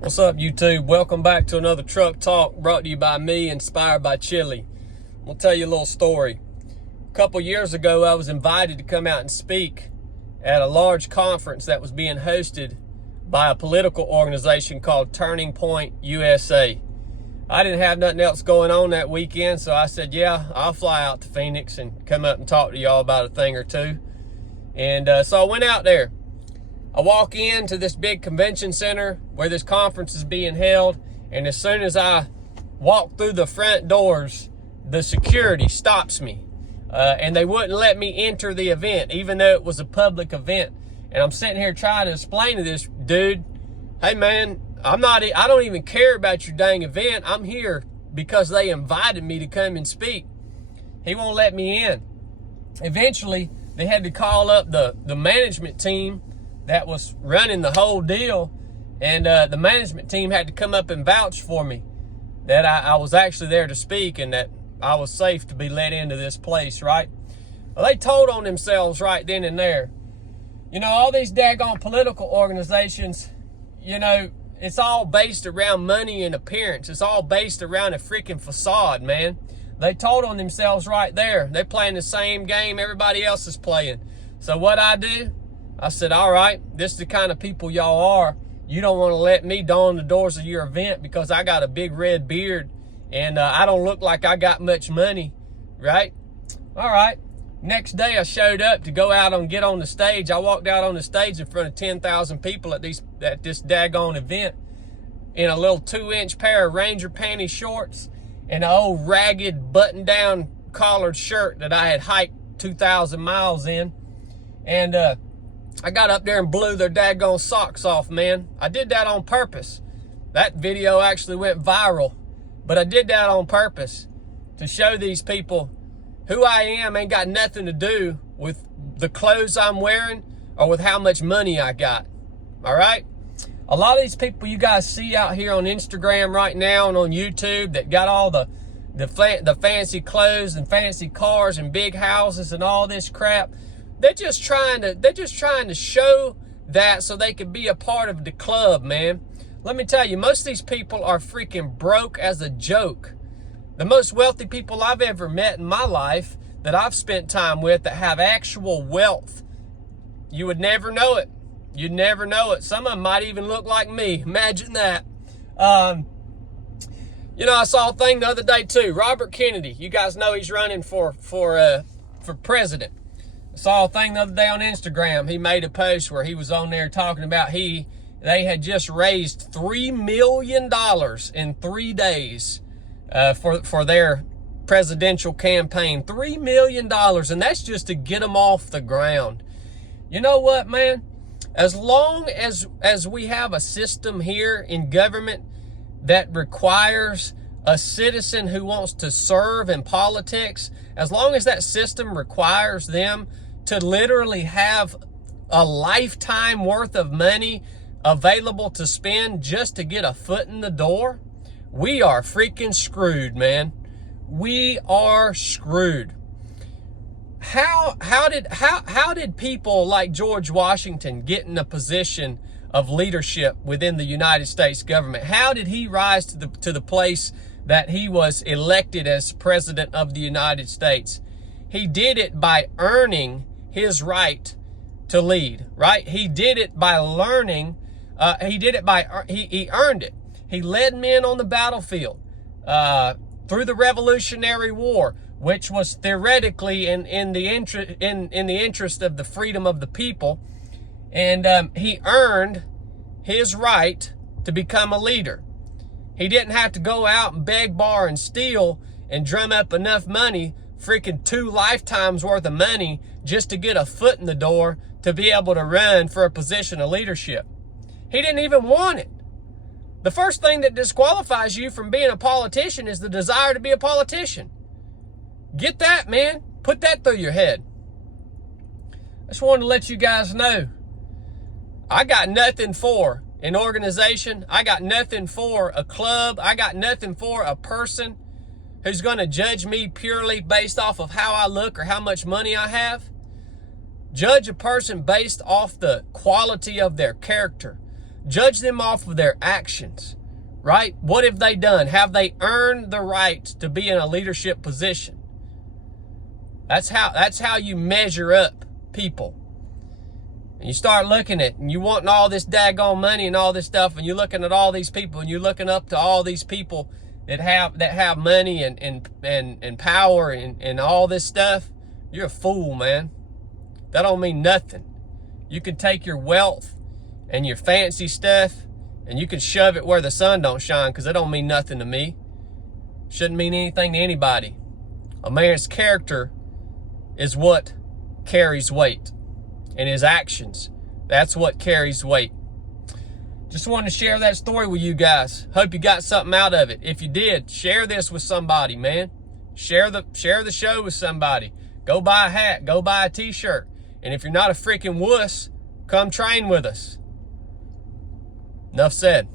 What's up, YouTube? Welcome back to another Truck Talk brought to you by me, inspired by Chili. I'll tell you a little story. A couple years ago, I was invited to come out and speak at a large conference that was being hosted by a political organization called Turning Point USA. I didn't have nothing else going on that weekend, so I said, yeah, I'll fly out to Phoenix and come up and talk to y'all about a thing or two. And so I went out there. I walk into this big convention center where this conference is being held, and as soon as I walk through the front doors, the security stops me, and they wouldn't let me enter the event, even though it was a public event. And I'm sitting here trying to explain to this dude, hey man, I don't even care about your dang event. I'm here because they invited me to come and speak. He won't let me in. Eventually, they had to call up the management team that was running the whole deal, and the management team had to come up and vouch for me that I was actually there to speak and that I was safe to be let into this place, right? Well, they told on themselves right then and there. You know, all these daggone political organizations, you know, it's all based around money and appearance. It's all based around a freaking facade, man. They told on themselves right there. They're playing the same game everybody else is playing. So what I do, I said, all right, this is the kind of people y'all are. You don't want to let me don the doors of your event because I got a big red beard and I don't look like I got much money, right? All right. Next day I showed up to go out and get on the stage. I walked out on the stage in front of 10,000 people at this daggone event in a little 2-inch pair of Ranger panty shorts and an old ragged button-down collared shirt that I had hiked 2,000 miles in. And I got up there and blew their daggone socks off, man. I did that on purpose. That video actually went viral, but I did that on purpose to show these people who I am ain't got nothing to do with the clothes I'm wearing or with how much money I got, all right? A lot of these people you guys see out here on Instagram right now and on YouTube that got all the fancy clothes and fancy cars and big houses and all this crap, they're just trying to show that so they can be a part of the club, man. Let me tell you, most of these people are freaking broke as a joke. The most wealthy people I've ever met in my life that I've spent time with that have actual wealth, you would never know it. You'd never know it. Some of them might even look like me. Imagine that. You know, I saw a thing the other day too. Robert Kennedy, you guys know he's running for president. I saw a thing the other day on Instagram. He made a post where he was on there talking about they had just raised $3 million in 3 days for their presidential campaign. $3 million, and that's just to get them off the ground. You know what, man? As long as we have a system here in government that requires a citizen who wants to serve in politics, as long as that system requires them to literally have a lifetime worth of money available to spend just to get a foot in the door, we are freaking screwed, man. We are screwed. How did people like George Washington get in a position of leadership within the United States government? How did he rise to the place that he was elected as president of the United States? He did it by earning his right to lead, right? He did it by learning. He earned it. He led men on the battlefield through the Revolutionary War, which was theoretically in the interest of the freedom of the people, and he earned his right to become a leader. He didn't have to go out and beg, borrow, and steal and drum up enough money, freaking 2 lifetimes worth of money, just to get a foot in the door to be able to run for a position of leadership. He didn't even want it. The first thing that disqualifies you from being a politician is the desire to be a politician. Get that, man. Put that through your head. I just wanted to let you guys know, I got nothing for an organization. I got nothing for a club. I got nothing for a person who's going to judge me purely based off of how I look or how much money I have. Judge a person based off the quality of their character. Judge them off of their actions, right? What have they done? Have they earned the right to be in a leadership position? That's how you measure up people. And you start looking at, and you wanting all this daggone money and all this stuff, and you're looking at all these people, and you're looking up to all these people that have money and power and all this stuff. You're a fool, man. That don't mean nothing. You can take your wealth and your fancy stuff and you can shove it where the sun don't shine, because it don't mean nothing to me. Shouldn't mean anything to anybody. A man's character is what carries weight, and his actions, that's what carries weight. Just wanted to share that story with you guys. Hope you got something out of it. If you did, share this with somebody, man. Share the show with somebody. Go buy a hat. Go buy a t-shirt. And if you're not a freaking wuss, come train with us. Enough said.